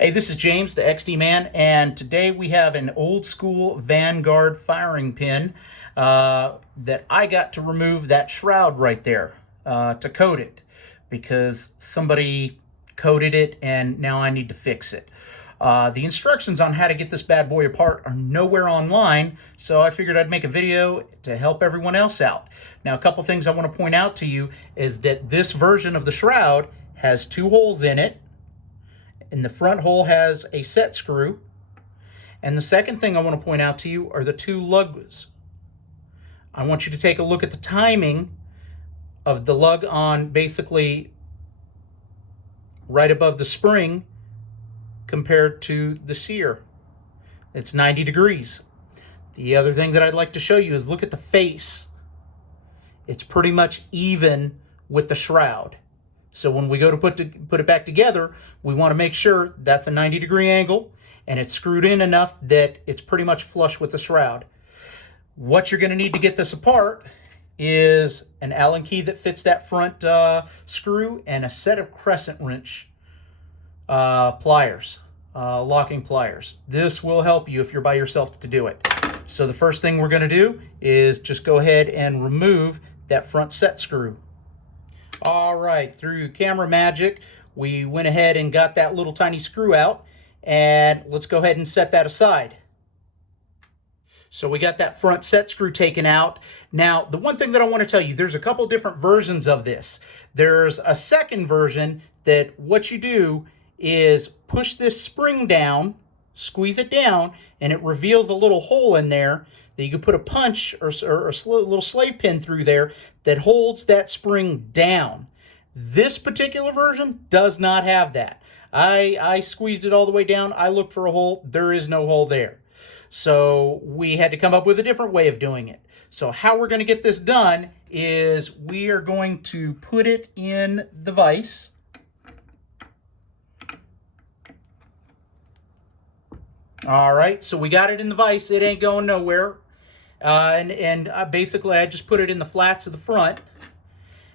Hey, this is James, the XDMAN, and today we have an old school Vanguard firing pin that I got to remove that shroud right there to coat it because somebody coated it and now I need to fix it. The instructions on how to get this bad boy apart are nowhere online, so I figured I'd make a video to help everyone else out. Now, a couple things I want to point out to you is that this version of the shroud has two holes in it. And the front hole has a set screw. And the second thing I want to point out to you are the two lugs. I want you to take a look at the timing of the lug on basically right above the spring compared to the sear. It's 90 degrees. The other thing that I'd like to show you is look at the face. It's pretty much even with the shroud. So when we go to put it back together, we want to make sure that's a 90-degree angle and it's screwed in enough that it's pretty much flush with the shroud. What you're going to need to get this apart is an Allen key that fits that front screw and a set of crescent wrench pliers, locking pliers. This will help you if you're by yourself to do it. So the first thing we're going to do is just go ahead and remove that front set screw. All right, through camera magic, we went ahead and got that little tiny screw out, and let's go ahead and set that aside. So we got that front set screw taken out. Now, the one thing that I want to tell you, there's a couple different versions of this. There's a second version that what you do is push this spring down, squeeze it down, and it reveals a little hole in there that you can put a punch or a little slave pin through there that holds that spring down. This particular version does not have that. I squeezed it all the way down. I looked for a hole. There is no hole there. So we had to come up with a different way of doing it. So how we're going to get this done is we are going to put it in the vise. All right, so we got it in the vise. It ain't going nowhere. Basically, I just put it in the flats of the front.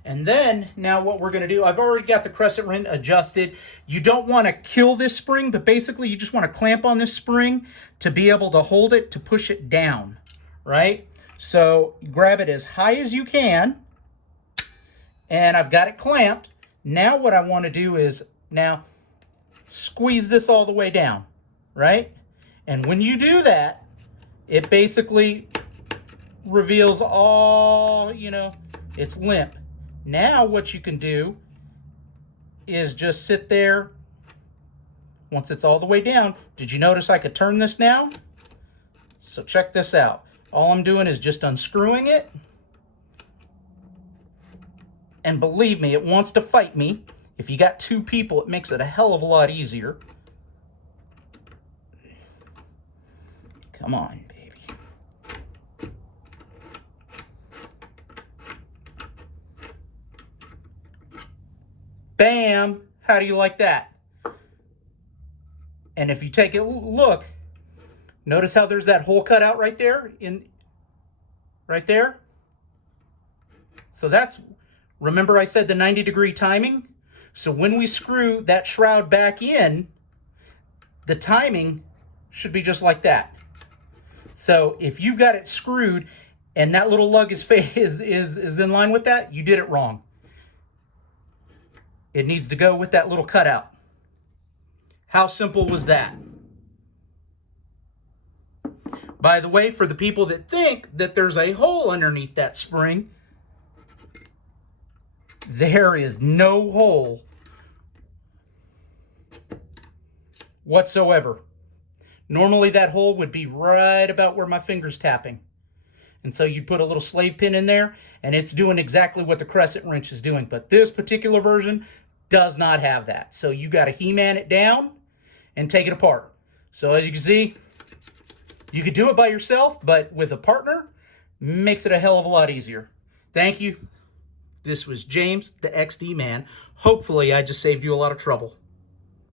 And then, now what we're going to do, I've already got the crescent wrench adjusted. You don't want to kill this spring, but basically you just want to clamp on this spring to be able to hold it, to push it down, right? So grab it as high as you can, and I've got it clamped. Now what I want to do is, now squeeze this all the way down, right? And when you do that, it basically reveals all, it's limp. Now what you can do is just sit there once it's all the way down. Did you notice I could turn this now? So check this out. All I'm doing is just unscrewing it. And believe me, it wants to fight me. If you got two people, it makes it a hell of a lot easier. Come on, baby. Bam! How do you like that? And if you take a look, notice how there's that hole cut out right there? Right there? So that's, remember I said the 90-degree timing? So when we screw that shroud back in, the timing should be just like that. So if you've got it screwed and that little lug is in line with that, you did it wrong. It needs to go with that little cutout. How simple was that? By the way, for the people that think that there's a hole underneath that spring, there is no hole whatsoever. Normally that hole would be right about where my finger's tapping. And so you put a little slave pin in there and it's doing exactly what the crescent wrench is doing. But this particular version does not have that. So you got to He-Man it down and take it apart. So as you can see, you could do it by yourself, but with a partner, makes it a hell of a lot easier. Thank you. This was James, the XD Man. Hopefully I just saved you a lot of trouble.